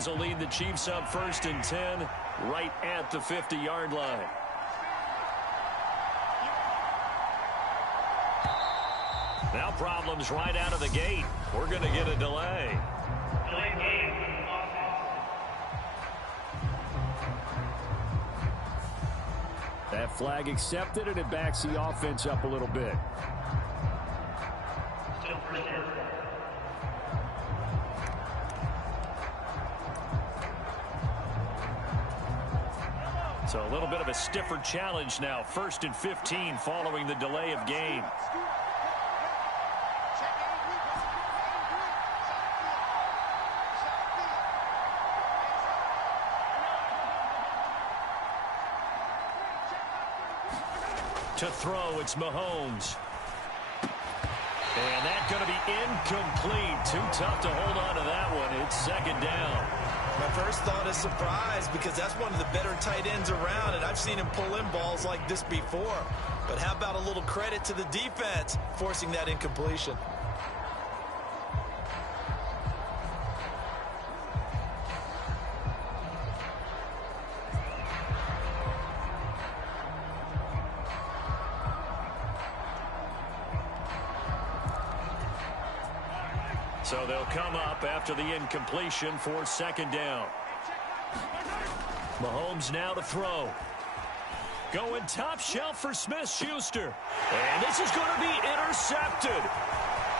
Rams will lead the Chiefs up 1st and 10 right at the 50-yard line. Now problems right out of the gate. We're going to get a delay. That flag accepted, and it backs the offense up a little bit. So a little bit of a stiffer challenge now. 1st and 15 following the delay of game. To throw, it's Mahomes. And that's going to be incomplete. Too tough to hold on to that one. It's 2nd down. My first thought is surprise, because that's one of the better tight ends around, and I've seen him pull in balls like this before. But how about a little credit to the defense forcing that incompletion? So they'll come up after the incompletion for 2nd down. Mahomes now to throw. Going top shelf for Smith-Schuster. And this is going to be intercepted.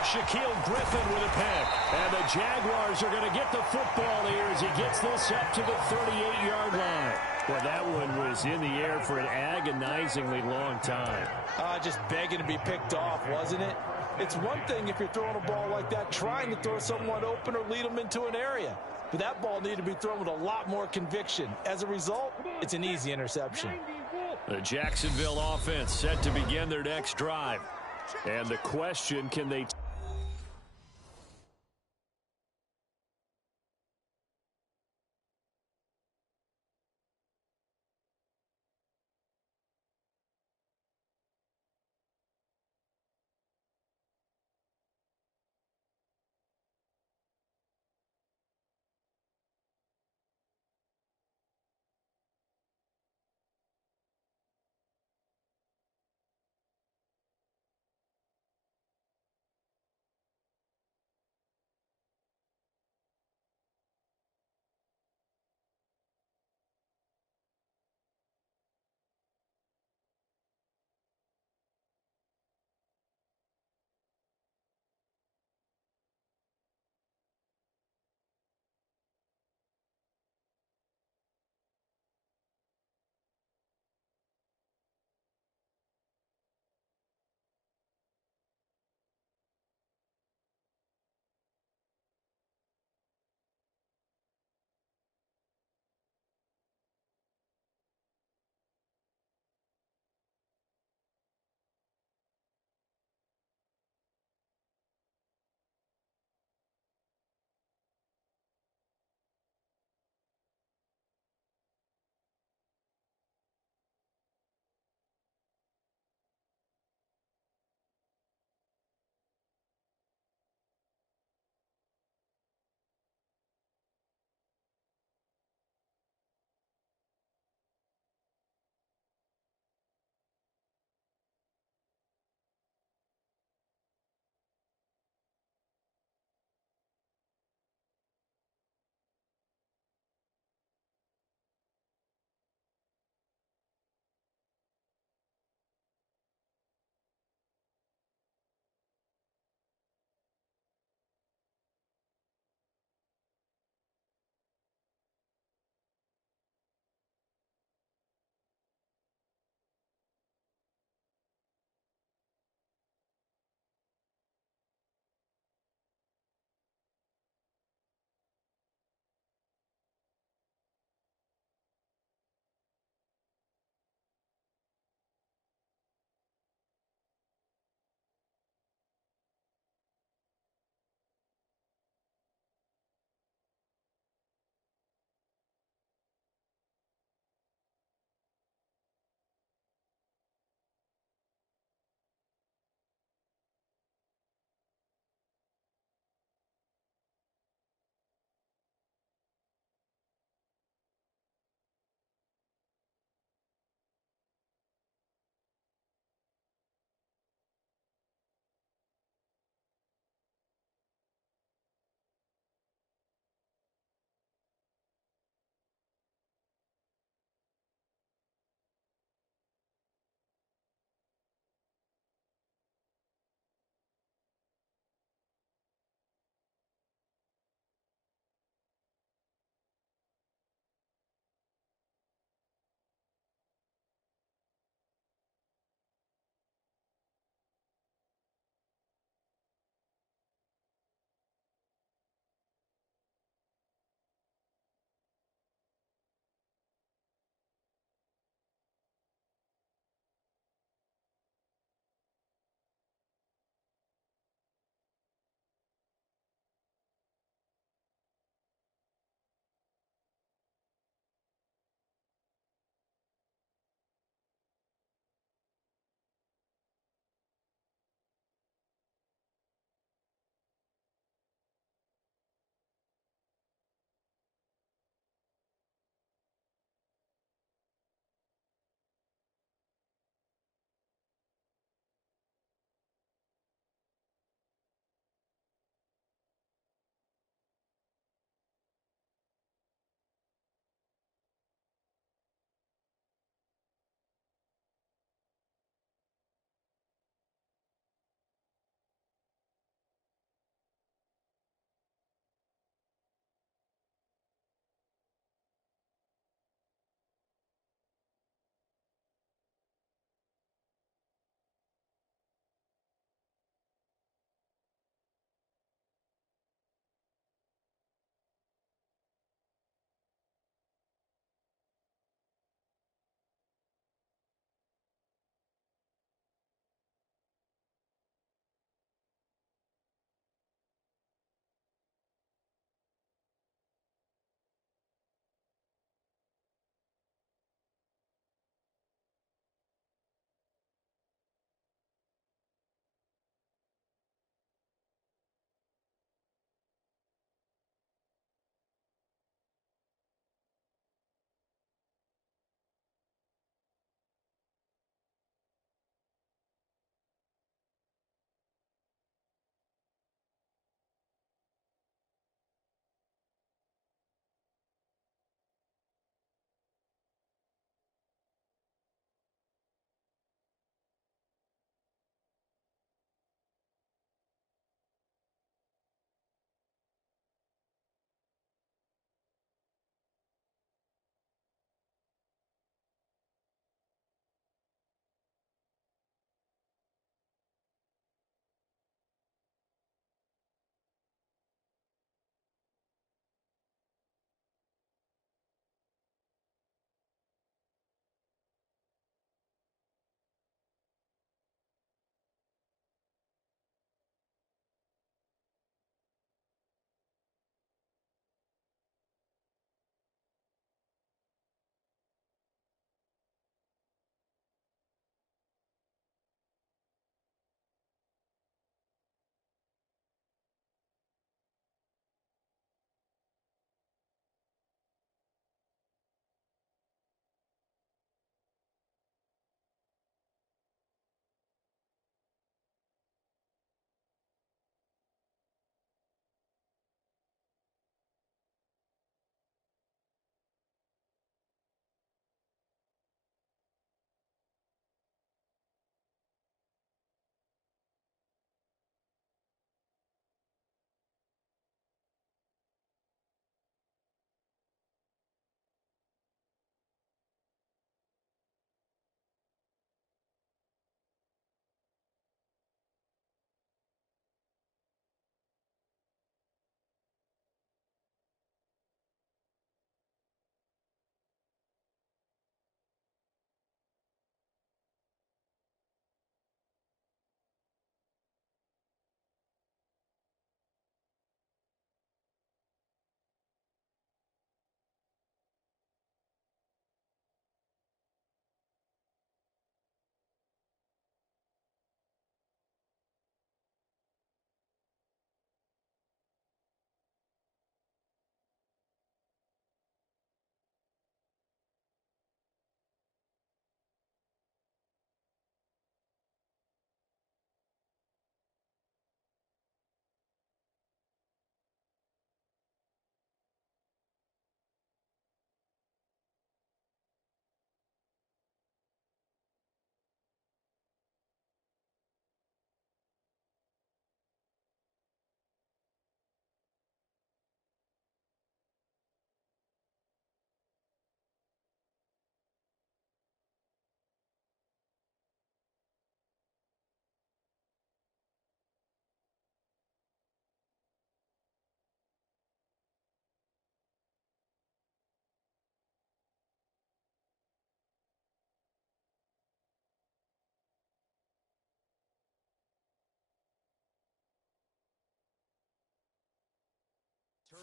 Shaquille Griffin with a pick. And the Jaguars are going to get the football here as he gets this up to the 38-yard line. Well, that one was in the air for an agonizingly long time. Just begging to be picked off, wasn't it? It's one thing if you're throwing a ball like that, trying to throw someone open or lead them into an area. But that ball needed to be thrown with a lot more conviction. As a result, it's an easy interception. The Jacksonville offense set to begin their next drive. And the question, can they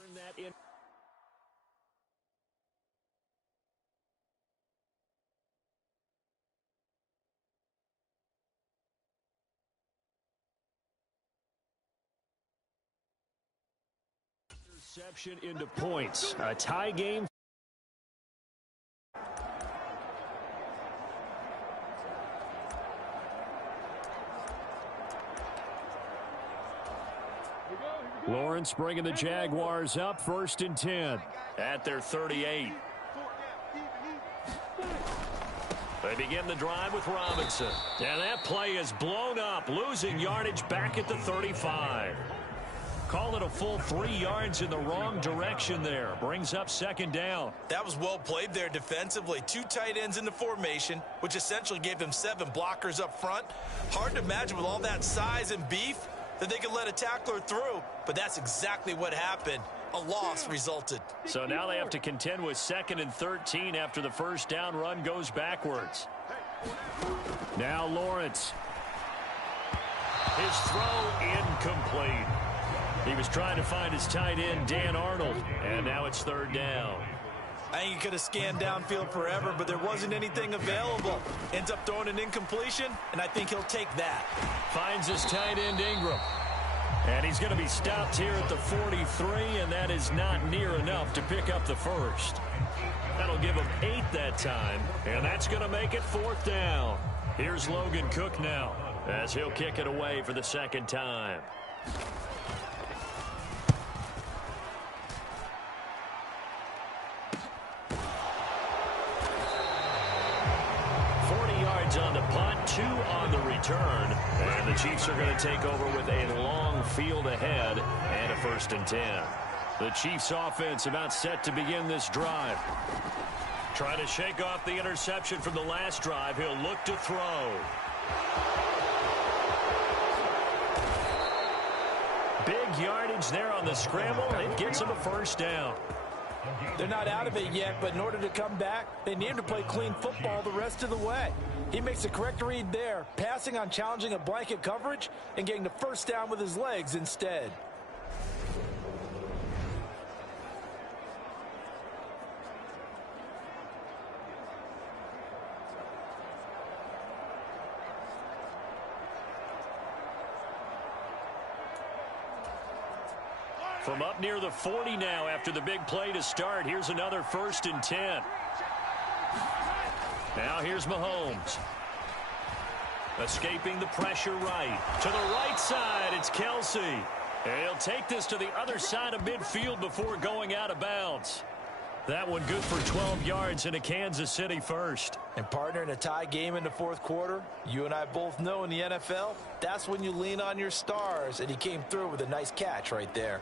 Turn that in. Interception into points. A tie game. Lawrence bringing the Jaguars up, 1st and 10 at their 38. They begin the drive with Robinson. And that play is blown up, losing yardage back at the 35. Call it a full 3 yards in the wrong direction there. Brings up 2nd down. That was well played there defensively. 2 tight ends in the formation, which essentially gave them 7 blockers up front. Hard to imagine with all that size and beef that they could let a tackler through, but that's exactly what happened. A loss resulted. So now they have to contend with 2nd and 13 after the 1st down run goes backwards. Now Lawrence. His throw incomplete. He was trying to find his tight end, Dan Arnold, and now it's 3rd down. I think he could have scanned downfield forever, but there wasn't anything available. Ends up throwing an incompletion, and I think he'll take that. Finds his tight end, Ingram. And he's going to be stopped here at the 43, and that is not near enough to pick up the 1st. That'll give him 8 that time, and that's going to make it 4th down. Here's Logan Cook now, as he'll kick it away for the 2nd time. On the punt, 2 on the return, and the Chiefs are going to take over with a long field ahead and a 1st and 10. The Chiefs offense about set to begin this drive. Trying to shake off the interception from the last drive. He'll look to throw. Big yardage there on the scramble. It gets him a 1st down. They're not out of it yet, but in order to come back, they need to play clean football the rest of the way. He makes the correct read there, passing on challenging a blanket coverage and getting the 1st down with his legs instead. From up near the 40 now after the big play to start. Here's another 1st and 10. Now here's Mahomes. Escaping the pressure right. To the right side, it's Kelsey. And he'll take this to the other side of midfield before going out of bounds. That one good for 12 yards and a Kansas City 1st. And partner, in a tie game in the 4th quarter, you and I both know in the NFL, that's when you lean on your stars. And he came through with a nice catch right there.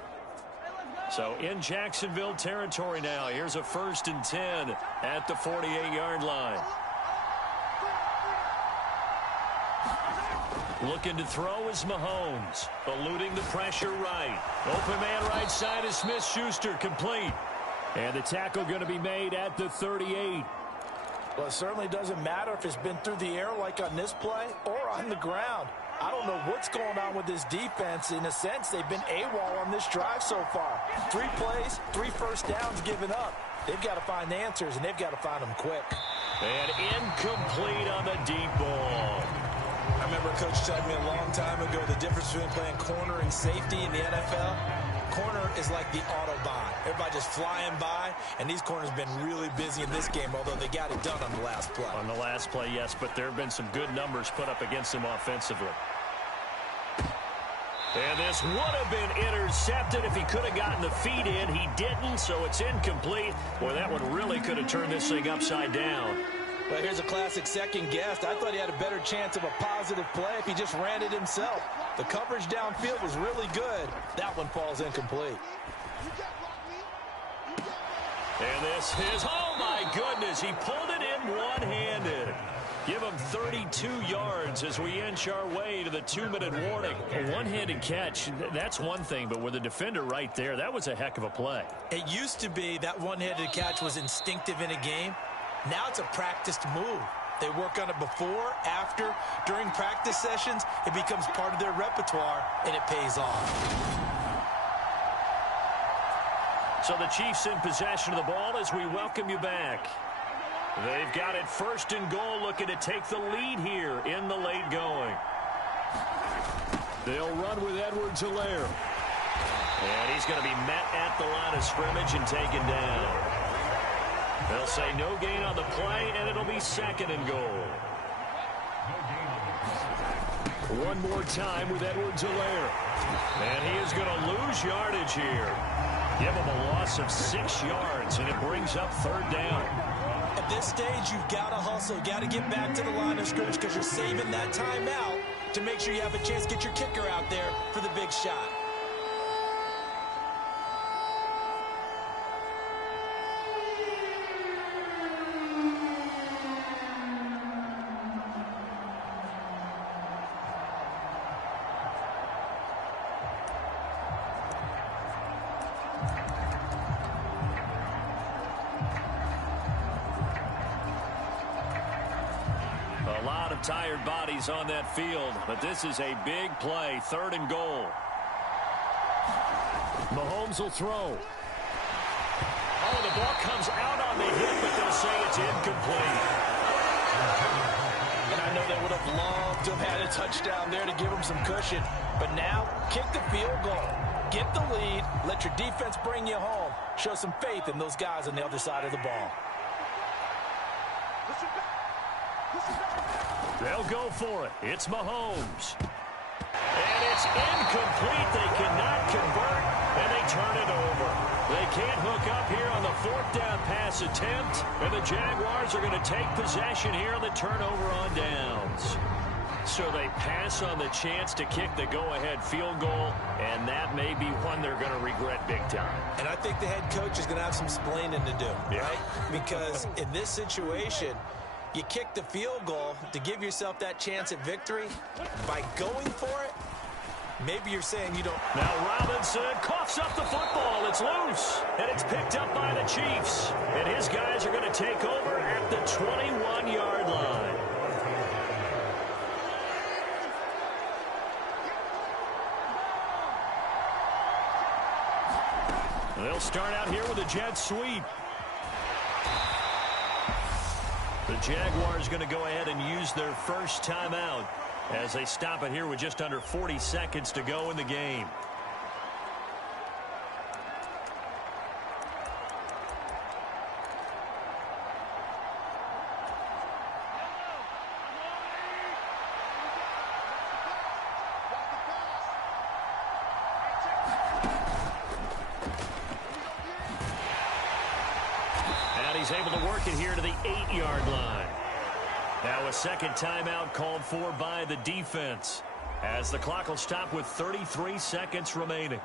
So in Jacksonville territory now. Here's a 1st and 10 at the 48-yard line. Looking to throw is Mahomes. Eluding the pressure right. Open man right side is Smith-Schuster, complete. And the tackle going to be made at the 38. Well, it certainly doesn't matter if it's been through the air like on this play or on the ground. I don't know what's going on with this defense. In a sense, they've been AWOL on this drive so far. 3 plays, 3 1st downs given up. They've got to find answers, and they've got to find them quick. And incomplete on the deep ball. I remember Coach telling me a long time ago the difference between playing corner and safety in the NFL. Corner is like the Autobahn. Everybody just flying by, and these corners have been really busy in this game, although they got it done on the last play. On the last play, yes, but there have been some good numbers put up against them offensively. And this would have been intercepted if he could have gotten the feet in. He didn't, so it's incomplete. Boy, that one really could have turned this thing upside down. But here's a classic second guess. I thought he had a better chance of a positive play if he just ran it himself. The coverage downfield was really good. That one falls incomplete. And this is, oh my goodness, he pulled it in one-handed. Give him 32 yards as we inch our way to the 2-minute warning. A one-handed catch, that's one thing, but with the defender right there, that was a heck of a play. It used to be that one-handed catch was instinctive in a game. Now it's a practiced move. They work on it before, after, during practice sessions. It becomes part of their repertoire, and it pays off. So the Chiefs in possession of the ball as we welcome you back. They've got it 1st and goal, looking to take the lead here in the late going. They'll run with Edwards-Helaire. And he's going to be met at the line of scrimmage and taken down. They'll say no gain on the play, and it'll be 2nd and goal. One more time with Edwards-Helaire. And he is going to lose yardage here. Give him a loss of 6 yards, and it brings up 3rd down. At this stage, you've got to hustle. Got to get back to the line of scrimmage because you're saving that timeout to make sure you have a chance to get your kicker out there for the big shot. Tired bodies on that field, but this is a big play. 3rd and goal. Mahomes will throw. Oh, the ball comes out on the hit, but they'll say it's incomplete. And I know they would have loved to have had a touchdown there to give them some cushion, but now kick the field goal. Get the lead. Let your defense bring you home. Show some faith in those guys on the other side of the ball. They'll go for it. It's Mahomes. And it's incomplete. They cannot convert, and they turn it over. They can't hook up here on the 4th down pass attempt, and the Jaguars are going to take possession here on the turnover on downs. So they pass on the chance to kick the go-ahead field goal, and that may be one they're going to regret big time. And I think the head coach is going to have some explaining to do, right? Because in this situation, you kick the field goal to give yourself that chance at victory. By going for it, maybe you're saying you don't. Now Robinson coughs up the football. It's loose, and it's picked up by the Chiefs. And his guys are going to take over at the 21-yard line. They'll start out here with a jet sweep. The Jaguars going to go ahead and use their first timeout as they stop it here with just under 40 seconds to go in the game. He's able to work it here to the 8-yard line. Now a 2nd timeout called for by the defense as the clock will stop with 33 seconds remaining.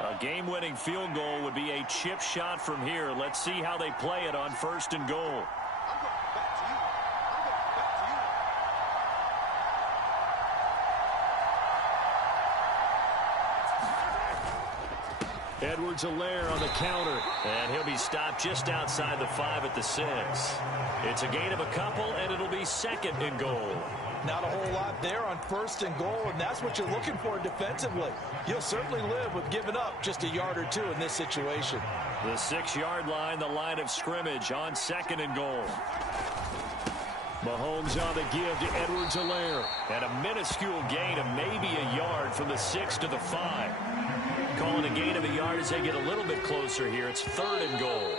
A game-winning field goal would be a chip shot from here. Let's see how they play it on 1st and goal. Edwards-Helaire on the counter, and he'll be stopped just outside the 5 at the 6. It's a gain of a couple, and it'll be 2nd and goal. Not a whole lot there on 1st and goal, and that's what you're looking for defensively. You'll certainly live with giving up just a yard or 2 in this situation. The 6-yard line, the line of scrimmage on 2nd and goal. Mahomes on the give to Edwards-Helaire, and a minuscule gain of maybe a yard from the 6 to the 5. Calling a gain of a yard as they get a little bit closer here. It's 3rd and goal.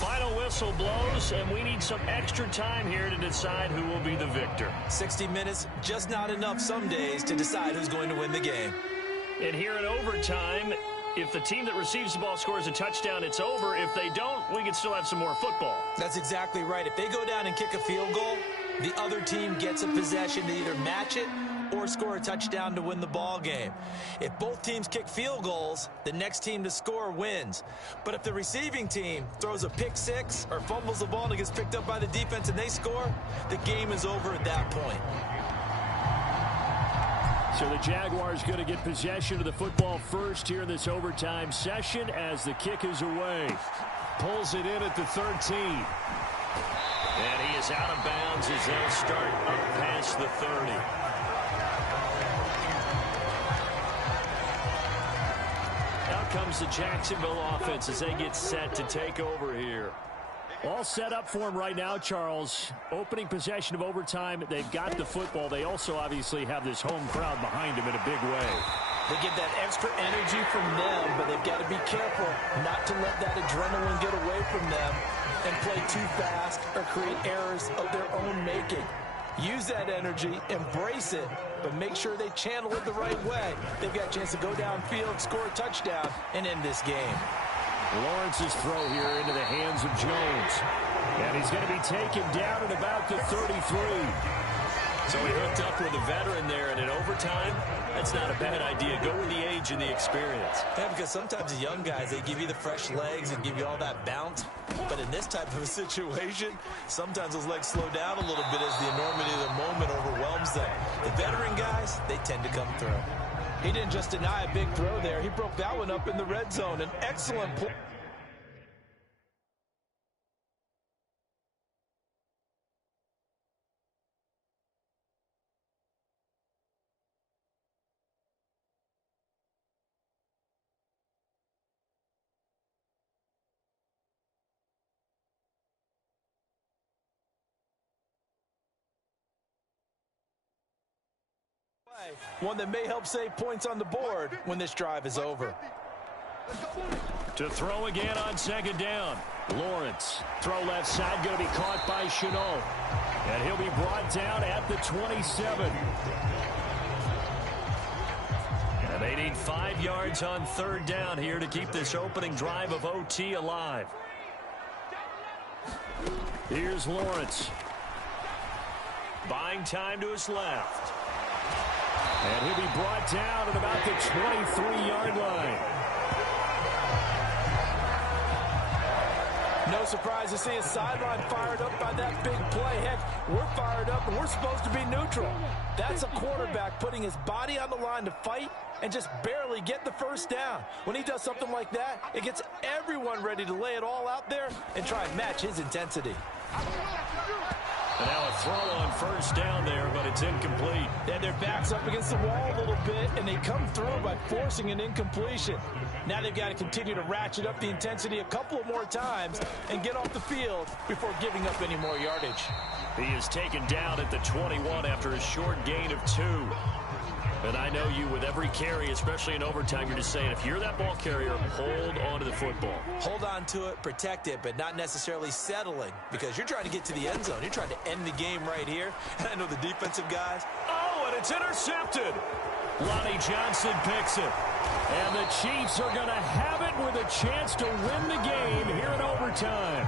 Final whistle blows, and we need some extra time here to decide who will be the victor. 60 minutes, just not enough some days to decide who's going to win the game. And here in overtime, if the team that receives the ball scores a touchdown, it's over. If they don't, we can still have some more football. That's exactly right. If they go down and kick a field goal, the other team gets a possession to either match it or score a touchdown to win the ball game. If both teams kick field goals, the next team to score wins. But if the receiving team throws a pick 6 or fumbles the ball and it gets picked up by the defense and they score, the game is over at that point. So the Jaguars going to get possession of the football first here in this overtime session as the kick is away. Pulls it in at the 13. And he is out of bounds as they'll start up past the 30. Out comes the Jacksonville offense as they get set to take over here. All set up for him right now, Charles. Opening possession of overtime. They've got the football. They also obviously have this home crowd behind them in a big way. They get that extra energy from them, but they've got to be careful not to let that adrenaline get away from them and play too fast or create errors of their own making. Use that energy, embrace it, but make sure they channel it the right way. They've got a chance to go downfield, score a touchdown, and end this game. Lawrence's throw here into the hands of Jones. And he's going to be taken down at about the 33. So he hooked up with a veteran there, and in overtime, that's not a bad idea. Go with the age and the experience. Yeah, because sometimes the young guys, they give you the fresh legs and give you all that bounce. But in this type of a situation, sometimes those legs slow down a little bit as the enormity of the moment overwhelms them. The veteran guys, they tend to come through. He didn't just deny a big throw there. He broke that one up in the red zone. An excellent play. One that may help save points on the board when this drive is over. To throw again on second down. Lawrence. Throw left side, going to be caught by Chenault. And he'll be brought down at the 27. And they need 5 yards on third down here to keep this opening drive of OT alive. Here's Lawrence. Buying time to his left. And he'll be brought down at about the 23-yard line. No surprise to see his sideline fired up by that big play. Heck, we're fired up and we're supposed to be neutral. That's a quarterback putting his body on the line to fight and just barely get the first down. When he does something like that, it gets everyone ready to lay it all out there and try and match his intensity. And now a throw on first down there, but it's incomplete. And their back's up against the wall a little bit, and they come through by forcing an incompletion. Now they've got to continue to ratchet up the intensity a couple of more times and get off the field before giving up any more yardage. He is taken down at the 21 after a short gain of 2. And I know you, with every carry, especially in overtime, you're just saying, if you're that ball carrier, hold on to the football. Hold on to it, protect it, but not necessarily settling, because you're trying to get to the end zone. You're trying to end the game right here. And I know the defensive guys. Oh, and it's intercepted. Lonnie Johnson picks it. And the Chiefs are going to have it with a chance to win the game here in overtime.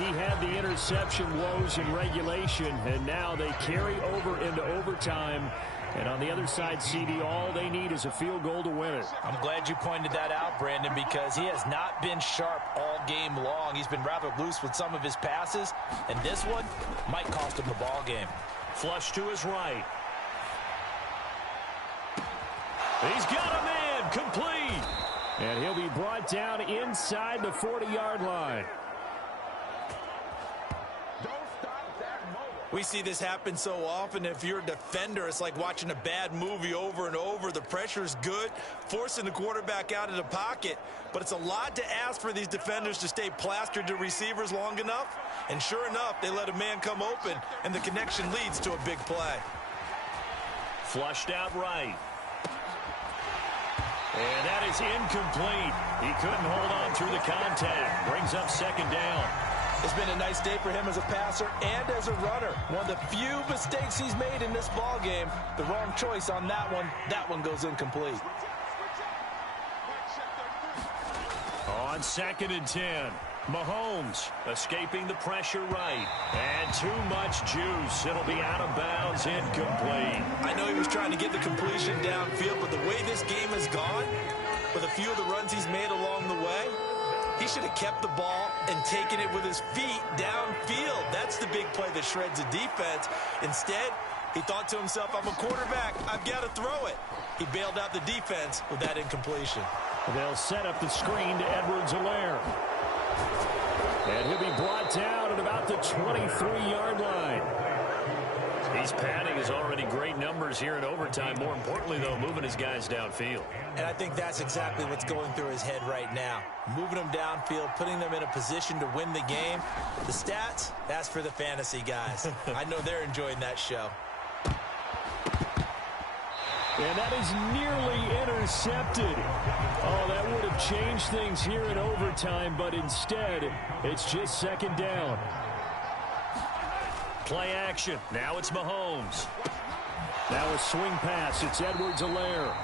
He had the interception woes in regulation, and now they carry over into overtime. And on the other side, CD, all they need is a field goal to win it. I'm glad you pointed that out, Brandon, because he has not been sharp all game long. He's been rather loose with some of his passes, and this one might cost him the ball game. Flush to his right. He's got a man, complete. And he'll be brought down inside the 40-yard line. We see this happen so often. If you're a defender, it's like watching a bad movie over and over. The pressure's good, forcing the quarterback out of the pocket. But it's a lot to ask for these defenders to stay plastered to receivers long enough. And sure enough, they let a man come open, and the connection leads to a big play. Flushed out right. And that is incomplete. He couldn't hold on through the contact. Brings up second down. It's been a nice day for him as a passer and as a runner. One of the few mistakes he's made in this ball game. The wrong choice on that one. That one goes incomplete. On 2nd and 10. Mahomes escaping the pressure right. And too much juice. It'll be out of bounds, incomplete. I know he was trying to get the completion downfield, but the way this game has gone, with a few of the runs he's made along the way, he should have kept the ball and taken it with his feet downfield. That's the big play that shreds the defense. Instead, He thought to himself, I'm a quarterback. I've got to throw it. He bailed out the defense with that incompletion. They'll set up the screen to Edwards-Helaire. And he'll be brought down at about the 23-yard line. He's padding his already great numbers here in overtime. More importantly, though, moving his guys downfield. And I think that's exactly what's going through his head right now. Moving them downfield, putting them in a position to win the game. The stats, that's for the fantasy guys. I know they're enjoying that show. And that is nearly intercepted. Oh, that would have changed things here in overtime, but instead, it's just second down. Play action. Now it's Mahomes. Now a swing pass. It's Edwards-Helaire.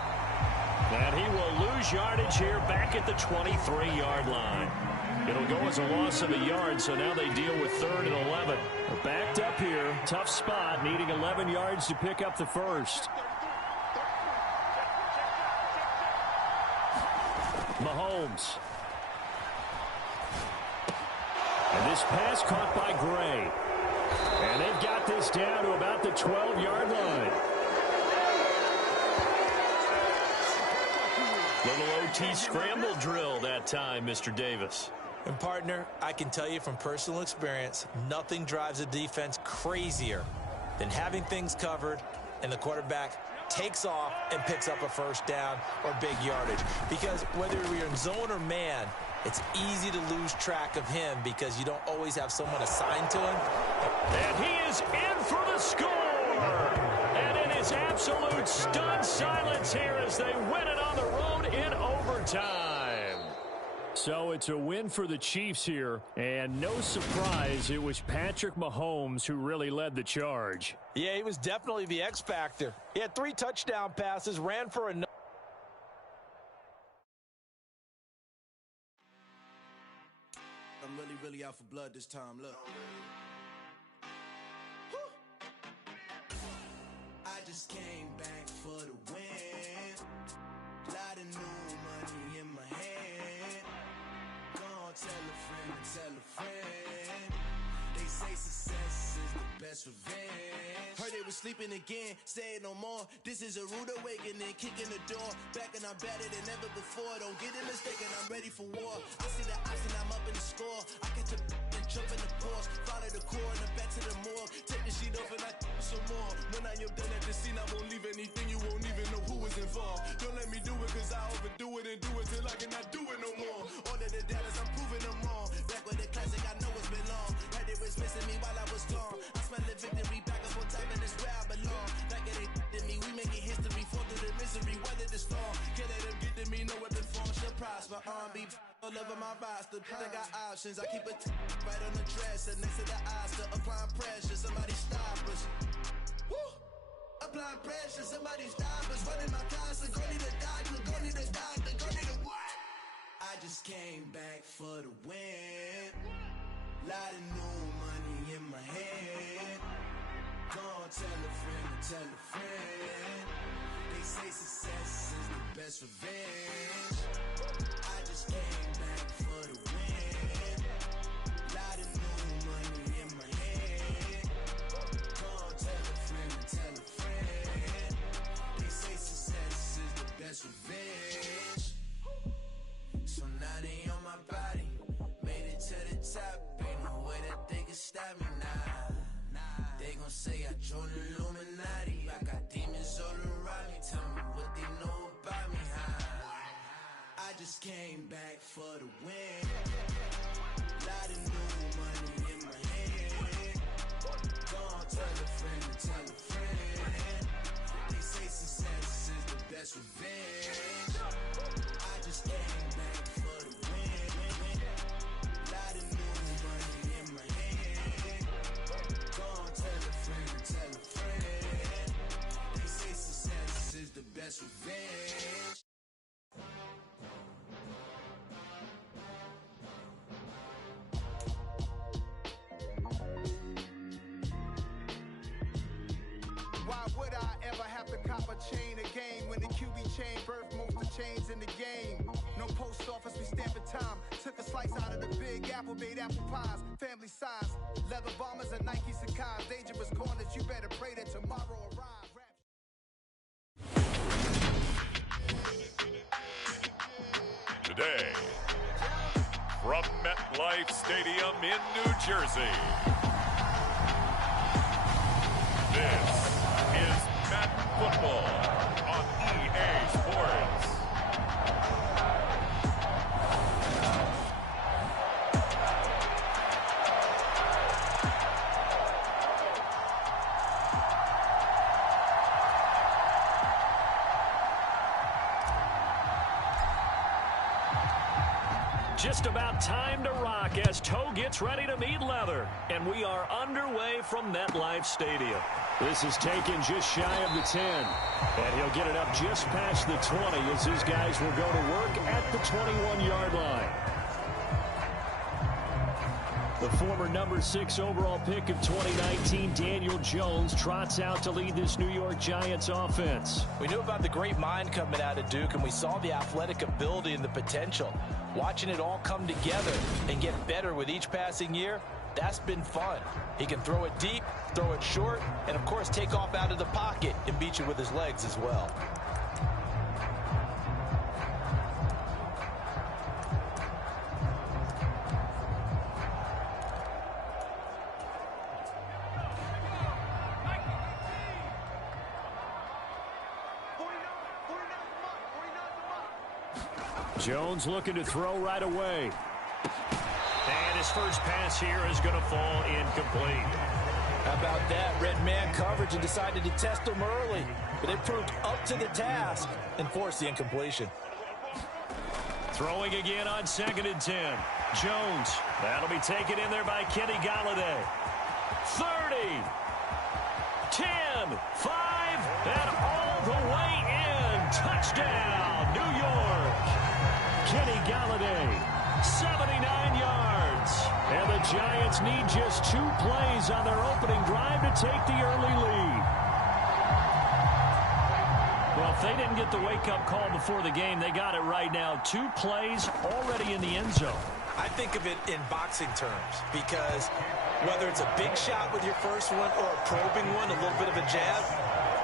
And he will lose yardage here back at the 23-yard line. It'll go as a loss of a yard, so now they deal with 3rd and 11. They're backed up here. Tough spot, needing 11 yards to pick up the first. Mahomes. And this pass caught by Gray. And they've got this down to about the 12-yard line. Little OT scramble drill that time, Mr. Davis. And, partner, I can tell you from personal experience, nothing drives a defense crazier than having things covered and the quarterback takes off and picks up a first down or big yardage. Because whether you're in zone or man, it's easy to lose track of him because you don't always have someone assigned to him. And he is in for the score. And it is absolute stunned silence here as they win it on the road in overtime. So it's a win for the Chiefs here, and no surprise, it was Patrick Mahomes who really led the charge. Yeah, he was definitely the X factor. He had 3 touchdown passes, ran for a... I'm really out for blood this time, look. I just came back for the win. Lot of new money in my hand. Gonna tell a friend and tell a friend. They say success is the best revenge. Heard they was sleeping again, say it no more. This is a rude awakening, kicking the door. Back and I'm better than ever before. Don't get it mistaken, I'm ready for war. I see the option, I'm up in the score. I catch a and jump in the Porsche. Follow the core and back to the morgue. Take the sheet off and I some more. When I am done at the scene, I won't leave anything. You won't even know who was involved. Don't let me do it, cause I overdo it and do it till I cannot do it no more. All of the doubters, I'm proving them wrong. Back with the classic, I know it's been long. Heard they was missing me while I was gone. I smell the victory, back up on time, and it's where I belong. Like it ain't to me, we making history. Fall through the misery, weather the storm. Can't let them get to me, no weapon form should prosper. R&B all over my roster. I got options, I keep it right on the dresser. Next to the Oscar, applying pressure. Somebody stop us. Woo! Applying pressure, somebody stop us. Running my closet, go need a doctor, go need a doctor, go need a what? I just came back for the win. Lot of new money in my hand. Gonna tell a friend and tell a friend. They say success is the best revenge. I just came back for the win. Lot of new money in my hand. Gonna tell a friend and tell a friend. They say success is the best revenge. So now they on my body. Made it to the top. Ain't no way that they can stop me now. They gon' say I joined the Illuminati. I got demons all around me. Tell me what they know about me, huh? I just came back for the win. Lot of new money in my hand. Gonna tell a friend and tell a friend. They say success is the best revenge. I just came back for the win. Lot of new money in my hand. Gonna tell a friend and tell a friend. They say success is the best revenge. Why would I ever have to cop a chain a game when the QB chain birthed most of chains in the game? No post office, we stamping time. Took a slice out of the big apple, made apple pies. Family size, leather bombers and Nike Sacai's. Dangerous corners, you better pray that tomorrow MetLife Stadium in New Jersey. This is Madden Football on EA Sports. Just about time to rock as Toe gets ready to meet leather. And we are underway from MetLife Stadium. This is taken just shy of the 10. And he'll get it up just past the 20 as his guys will go to work at the 21-yard line. The former number 6 overall pick of 2019, Daniel Jones, trots out to lead this New York Giants offense. We knew about the great mind coming out of Duke, and we saw the athletic ability and the potential. Watching it all come together and get better with each passing year, that's been fun. He can throw it deep, throw it short, and of course take off out of the pocket and beat you with his legs as well. Jones looking to throw right away. And his first pass here is going to fall incomplete. How about that? Red man coverage and decided to test him early. But it proved up to the task and forced the incompletion. Throwing again on 2nd and 10. Jones. That'll be taken in there by Kenny Golladay. 30. 10. 5. And all the way in. Touchdown, New York. Kenny Golladay, 79 yards. And the Giants need just 2 plays on their opening drive to take the early lead. Well, if they didn't get the wake-up call before the game, they got it right now. 2 plays already in the end zone. I think of it in boxing terms because whether it's a big shot with your first one or a probing one, a little bit of a jab,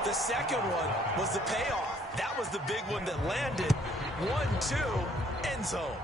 the second one was the payoff. That was the big one that landed. 1-2. End zone.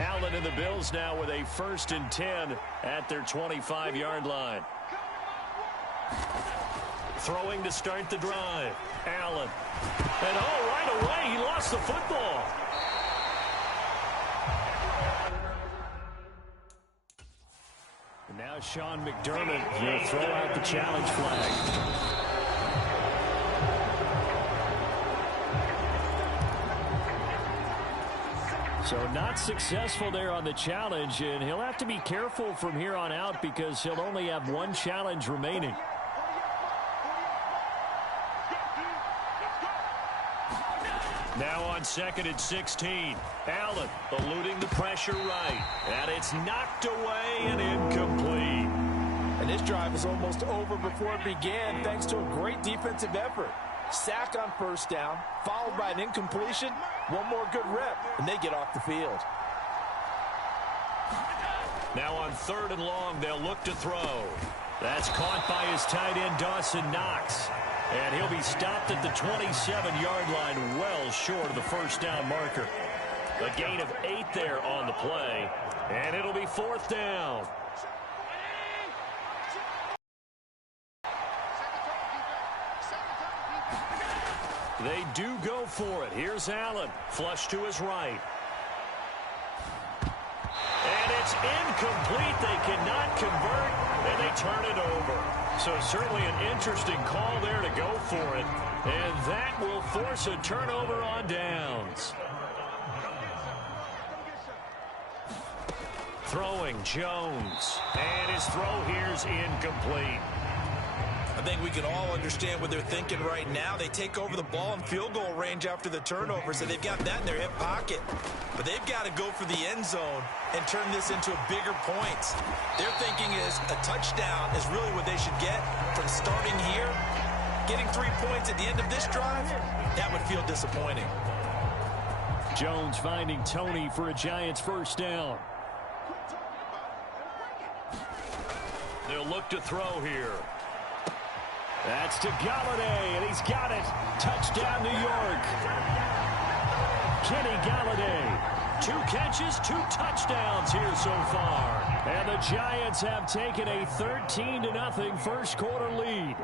Allen and the Bills now with a 1st and 10 at their 25-yard line. Throwing to start the drive. Allen. And right away, he lost the football. And now Sean McDermott will throw out the challenge flag. So not successful there on the challenge, and he'll have to be careful from here on out because he'll only have 1 challenge remaining. Now on 2nd and 16. Allen eluding the pressure right. And it's knocked away and incomplete. And this drive is almost over before it began thanks to a great defensive effort. Sack on 1st down, followed by an incompletion. 1 more good rep, and they get off the field. Now on 3rd and long, they'll look to throw. That's caught by his tight end, Dawson Knox. And he'll be stopped at the 27-yard line, well short of the 1st down marker. A gain of 8 there on the play, and it'll be 4th down. They do go for it. Here's Allen. Flush to his right. And it's incomplete. They cannot convert, and they turn it over. So certainly an interesting call there to go for it. And that will force a turnover on downs. Throwing Jones. And his throw here's incomplete. I think we can all understand what they're thinking right now. They take over the ball in field goal range after the turnover, so they've got that in their hip pocket. But they've got to go for the end zone and turn this into bigger points. Their thinking is a touchdown is really what they should get from starting here. Getting 3 points at the end of this drive, that would feel disappointing. Jones finding Tony for a Giants first down. They'll look to throw here. That's to Galladay, and he's got it. Touchdown, New York. Kenny Galladay. 2 catches, 2 touchdowns here so far. And the Giants have taken a 13-0 first quarter lead.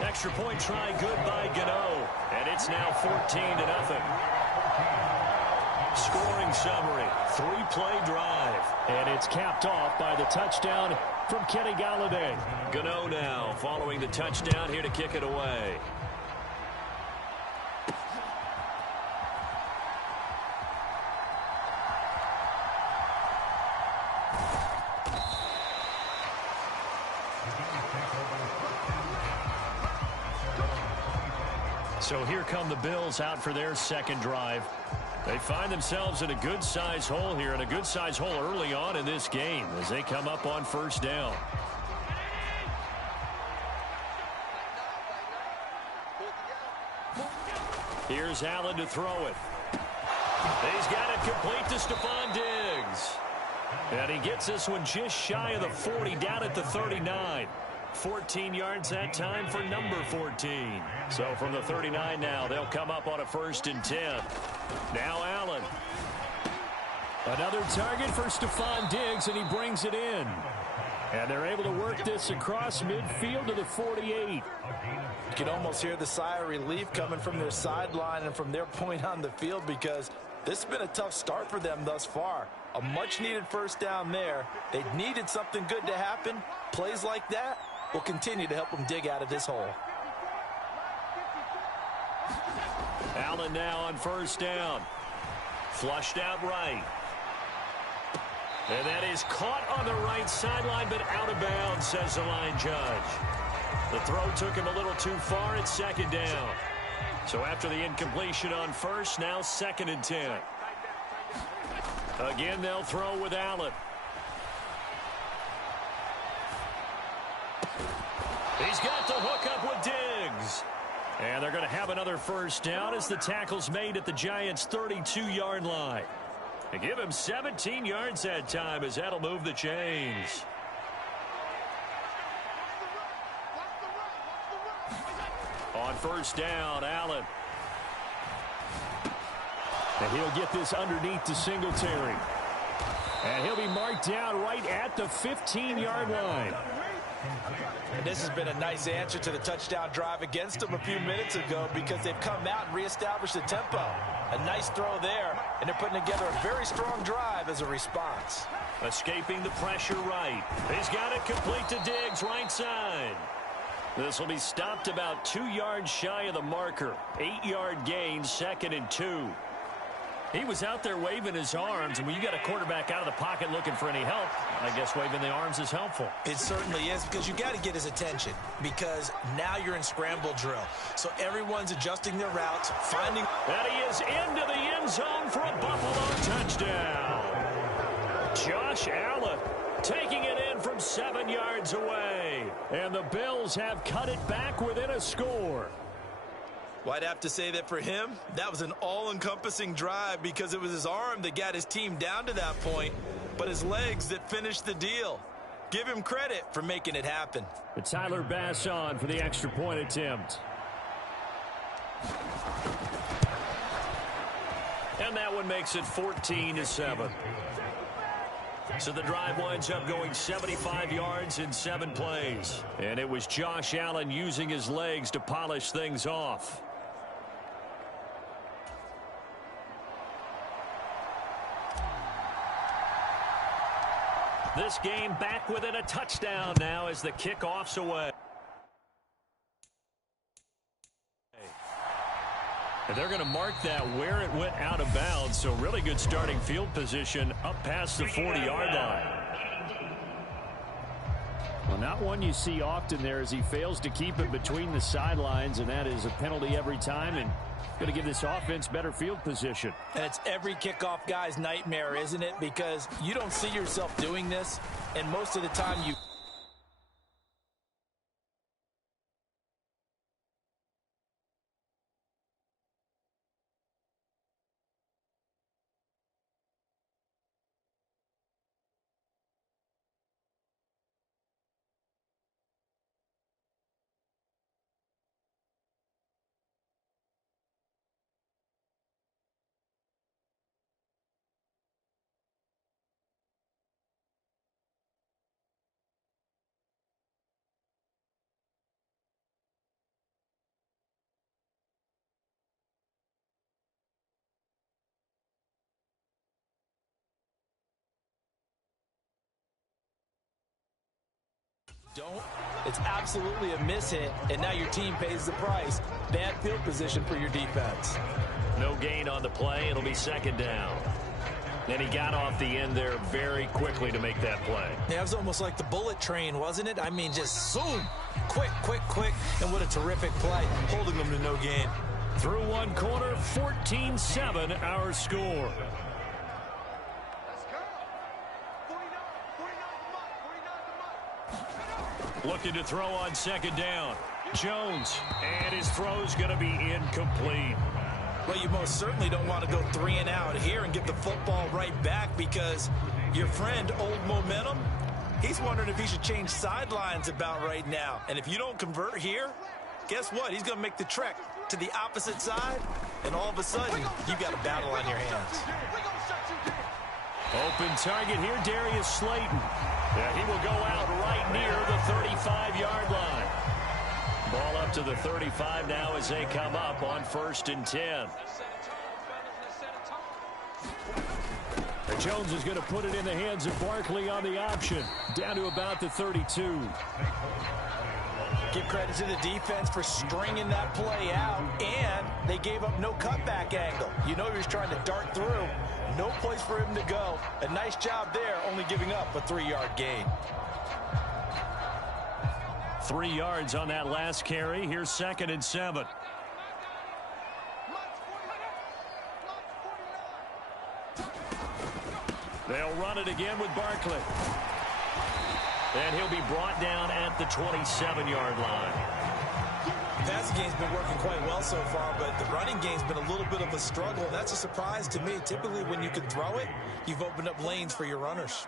Extra point try good by Gano. And it's now 14-0. Scoring summary, 3-play drive. And it's capped off by the touchdown from Kenny Galladay. Gano now following the touchdown here to kick it away. So here come the Bills out for their second drive. They find themselves in a good-sized hole here, and a good-sized hole early on in this game as they come up on first down. Here's Allen to throw it. He's got it complete to Stephon Diggs. And he gets this one just shy of the 40, down at the 39. 14 yards that time for number 14. So from the 39 now, they'll come up on a 1st and 10. Now Allen. Another target for Stephon Diggs, and he brings it in. And they're able to work this across midfield to the 48. You can almost hear the sigh of relief coming from their sideline and from their point on the field, because this has been a tough start for them thus far. A much-needed first down there. They needed something good to happen. Plays like that will continue to help them dig out of this hole. Allen now on first down. Flushed out right. And that is caught on the right sideline, but out of bounds, says the line judge. The throw took him a little too far. It's 2nd down. So after the incompletion on first, now 2nd and 10. Again, they'll throw with Allen. He's got the hook up with Diggs. And they're going to have another first down as the tackle's made at the Giants' 32-yard line. They give him 17 yards that time, as that'll move the chains. On first down, Allen. And he'll get this underneath to Singletary. And he'll be marked down right at the 15-yard line. And this has been a nice answer to the touchdown drive against them a few minutes ago, because they've come out and reestablished the tempo. A nice throw there, and they're putting together a very strong drive as a response. Escaping the pressure right. He's got it complete to Diggs, right side. This will be stopped about 2 yards shy of the marker. 8-yard gain, 2nd and 2. He was out there waving his arms, and when you got a quarterback out of the pocket looking for any help, I guess waving the arms is helpful. It certainly is, because you got to get his attention, because now you're in scramble drill. So everyone's adjusting their routes, finding... And he is into the end zone for a Buffalo touchdown. Josh Allen taking it in from 7 yards away. And the Bills have cut it back within a score. Well, I'd have to say that for him, that was an all-encompassing drive, because it was his arm that got his team down to that point, but his legs that finished the deal. Give him credit for making it happen. Tyler Bass on for the extra point attempt. And that one makes it 14-7. So the drive winds up going 75 yards in 7 plays. And it was Josh Allen using his legs to polish things off. This game back within a touchdown now as the kickoff's away. And they're going to mark that where it went out of bounds. So really good starting field position up past the 40-yard line. Well, not one you see often there as he fails to keep it between the sidelines, and that is a penalty every time, and going to give this offense better field position. And it's every kickoff guy's nightmare, isn't it? Because you don't see yourself doing this, and most of the time you... Don't. It's absolutely a mishit, and now your team pays the price. Bad field position for your defense. No gain on the play. It'll be second down. And he got off the end there very quickly to make that play. Yeah, it was almost like the bullet train, wasn't it? I mean, just zoom. Quick, quick, quick. And what a terrific play, holding them to no gain. Through one quarter, 14-7 our score. Looking to throw on second down. Jones, and his throw's going to be incomplete. Well, you most certainly don't want to go 3 and out here and get the football right back, because your friend, Old Momentum, he's wondering if he should change sidelines about right now. And if you don't convert here, guess what? He's going to make the trek to the opposite side, and all of a sudden, you've got a battle on your hands. Open target here, Darius Slayton. Yeah, he will go out right near the 35-yard line. Ball up to the 35 now as they come up on 1st and 10. And Jones is going to put it in the hands of Barkley on the option. Down to about the 32. Give credit to the defense for stringing that play out, and they gave up no cutback angle. You know he was trying to dart through. No place for him to go. A nice job there, only giving up a 3-yard gain. 3 yards on that last carry. Here's 2nd and 7. They'll run it again with Barkley. And he'll be brought down at the 27-yard line. The passing game's been working quite well so far, but the running game's been a little bit of a struggle. That's a surprise to me. Typically, when you can throw it, you've opened up lanes for your runners.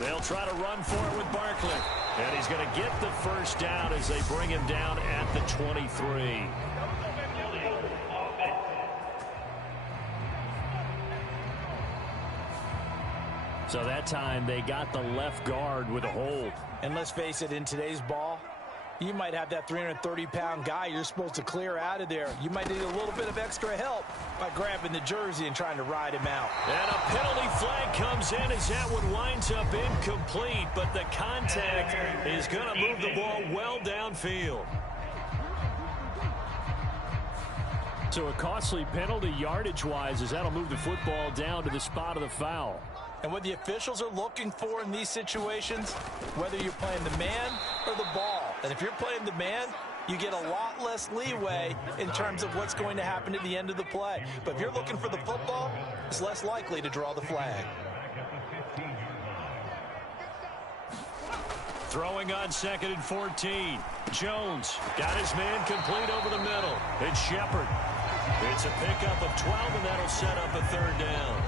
They'll try to run for it with Barkley. And he's going to get the first down as they bring him down at the 23. So that time they got the left guard with a hold. And let's face it, in today's ball, you might have that 330-pound guy you're supposed to clear out of there. You might need a little bit of extra help by grabbing the jersey and trying to ride him out. And a penalty flag comes in as that one winds up incomplete, but the contact is going to move the ball well downfield. So a costly penalty yardage-wise, as that'll move the football down to the spot of the foul. And what the officials are looking for in these situations, whether you're playing the man or the ball. And if you're playing the man, you get a lot less leeway in terms of what's going to happen at the end of the play. But if you're looking for the football, it's less likely to draw the flag. Throwing on 2nd and 14. Jones got his man complete over the middle. It's Shepard. It's a pickup of 12, and that'll set up a 3rd down.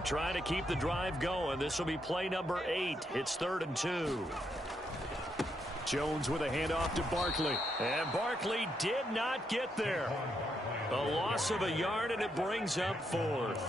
They're trying to keep the drive going. This will be play number 8. It's 3rd and 2. Jones with a handoff to Barkley. And Barkley did not get there. A loss of a yard, and it brings up 4th.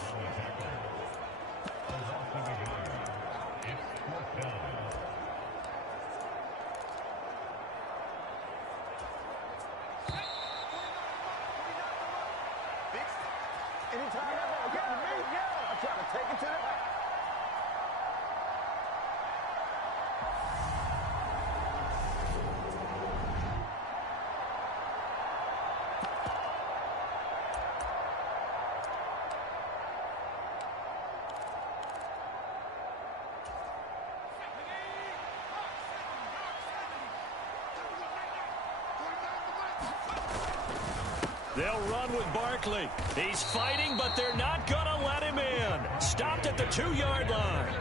They'll run with Barkley. He's fighting, but they're not going to let him in. Stopped at the 2-yard line.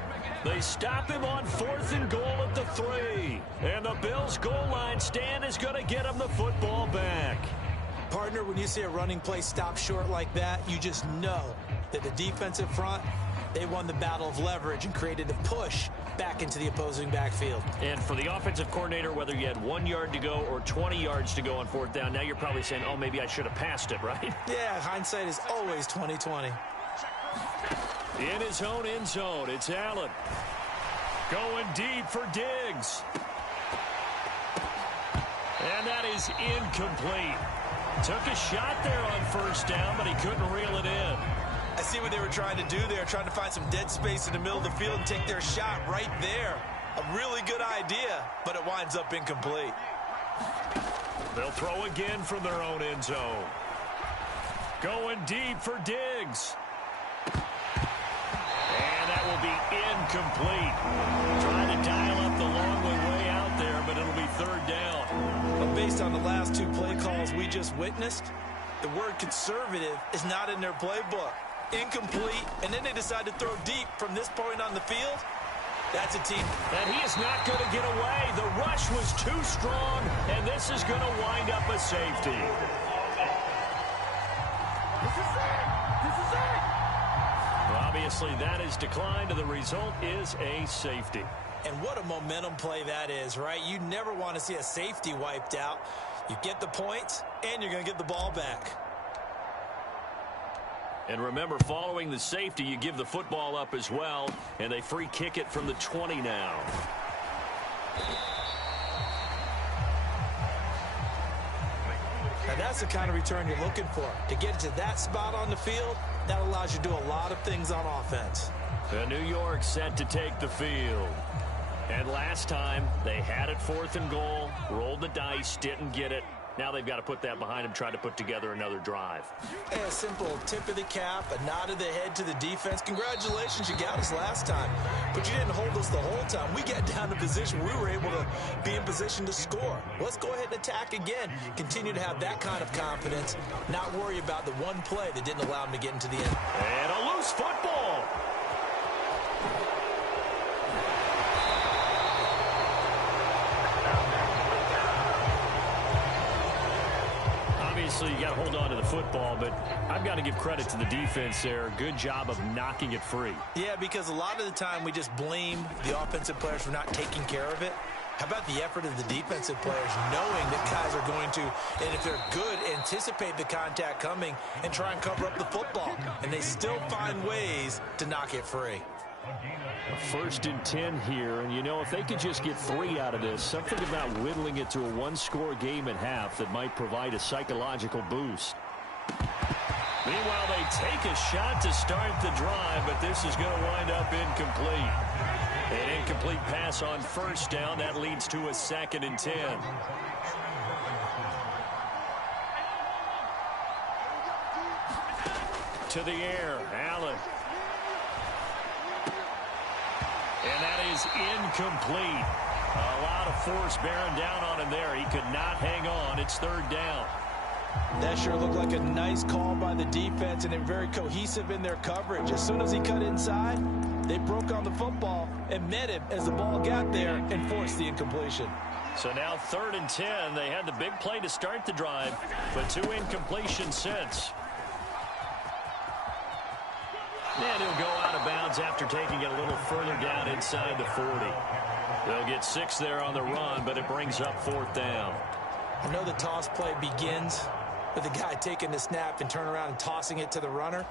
They stop him on 4th and goal at the 3. And the Bills' goal line stand is going to get him the football back. Partner, when you see a running play stop short like that, you just know that the defensive front, they won the battle of leverage and created a push back into the opposing backfield. And for the offensive coordinator, whether you had 1 yard to go or 20 yards to go on 4th down, now you're probably saying, oh, maybe I should have passed it, right? Yeah, hindsight is always 20/20. In his own end zone, it's Allen. Going deep for Diggs. And that is incomplete. Took a shot there on 1st down, but he couldn't reel it in. I see what they were trying to do there, trying to find some dead space in the middle of the field and take their shot right there. A really good idea, but it winds up incomplete. They'll throw again from their own end zone. Going deep for Diggs. And that will be incomplete. Trying to dial up the long way out there, but it'll be 3rd down. But based on the last 2 play calls we just witnessed, the word conservative is not in their playbook. Incomplete, and then they decide to throw deep from this point on the field. That's a team. And he is not going to get away. The rush was too strong, and this is going to wind up a safety. This is it. Well, obviously, that is declined, and the result is a safety. And what a momentum play that is, right? You never want to see a safety wiped out. You get the points, and you're going to get the ball back. And remember, following the safety, you give the football up as well, and they free kick it from the 20 now. And that's the kind of return you're looking for. To get to that spot on the field, that allows you to do a lot of things on offense. The New York set to take the field. And last time, they had it 4th and goal, rolled the dice, didn't get it. Now they've got to put that behind them, try to put together another drive. Hey, a simple tip of the cap, a nod of the head to the defense. Congratulations, you got us last time. But you didn't hold us the whole time. We got down to position where we were able to be in position to score. Let's go ahead and attack again. Continue to have that kind of confidence. Not worry about the one play that didn't allow them to get into the end. And a loose football. Obviously, you got to hold on to the football, but I've got to give credit to the defense there. Good job of knocking it free. Yeah, because a lot of the time we just blame the offensive players for not taking care of it. How about the effort of the defensive players knowing that guys are going to, and if they're good, anticipate the contact coming and try and cover up the football. And they still find ways to knock it free. 1st and 10 here, and you know, if they could just get 3 out of this, something about whittling it to a 1-score game at half that might provide a psychological boost. Meanwhile, they take a shot to start the drive, but this is going to wind up incomplete. An incomplete pass on 1st down. That leads to a 2nd and 10. To the air, Allen. And that is incomplete. A lot of force bearing down on him there. He could not hang on. It's 3rd down. That sure looked like a nice call by the defense, and they're very cohesive in their coverage. As soon as he cut inside, they broke on the football and met him as the ball got there and forced the incompletion. So now 3rd and 10. They had the big play to start the drive, but 2 incompletions since. And he'll go out of bounds after taking it a little further down inside the 40. They'll get 6 there on the run, but it brings up 4th down. I know the toss play begins with the guy taking the snap and turn around and tossing it to the runner.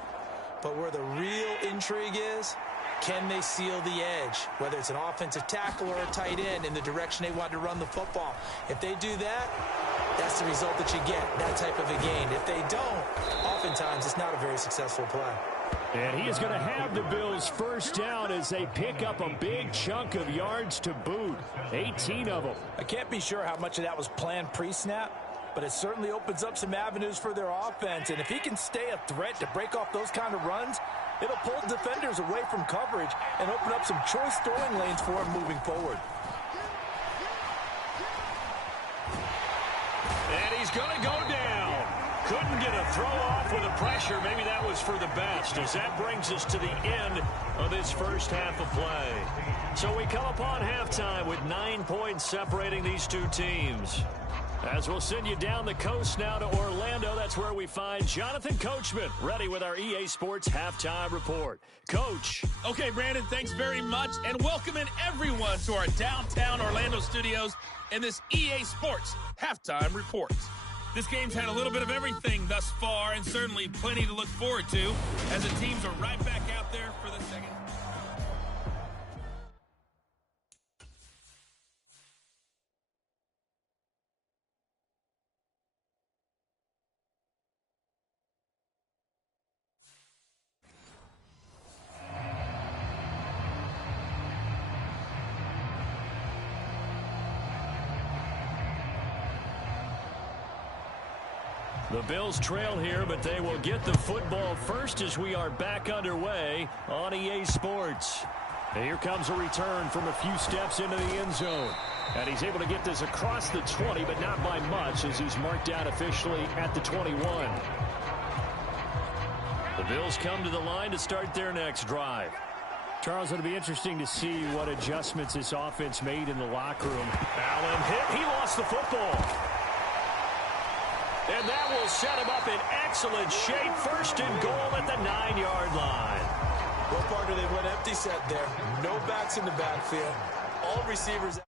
But where the real intrigue is, can they seal the edge? Whether it's an offensive tackle or a tight end in the direction they want to run the football. If they do that, that's the result that you get, that type of a gain. If they don't, oftentimes it's not a very successful play. And he is going to have the Bills first down as they pick up a big chunk of yards to boot. 18 of them. I can't be sure how much of that was planned pre-snap, but it certainly opens up some avenues for their offense. And if he can stay a threat to break off those kind of runs, it'll pull defenders away from coverage and open up some choice throwing lanes for him moving forward. And he's going to go down. Couldn't get a throw off with the pressure. Maybe that was for the best, as that brings us to the end of this first half of play. So we come upon halftime with 9 points separating these two teams. As we'll send you down the coast now to Orlando, that's where we find Jonathan Coachman, ready with our EA Sports Halftime Report. Coach. Okay, Brandon, thanks very much, and welcoming everyone to our downtown Orlando studios in this EA Sports Halftime Report. This game's had a little bit of everything thus far, and certainly plenty to look forward to, as the teams are right back out there for the second. The Bills trail here, but they will get the football first as we are back underway on EA Sports. And here comes a return from a few steps into the end zone. And he's able to get this across the 20, but not by much, as he's marked down officially at the 21. The Bills come to the line to start their next drive. Charles, it'll be interesting to see what adjustments this offense made in the locker room. Allen hit. He lost the football. And that will set him up in excellent shape. First and goal at the 9-yard line. Well, partner, they went empty set there. No backs in the backfield. All receivers.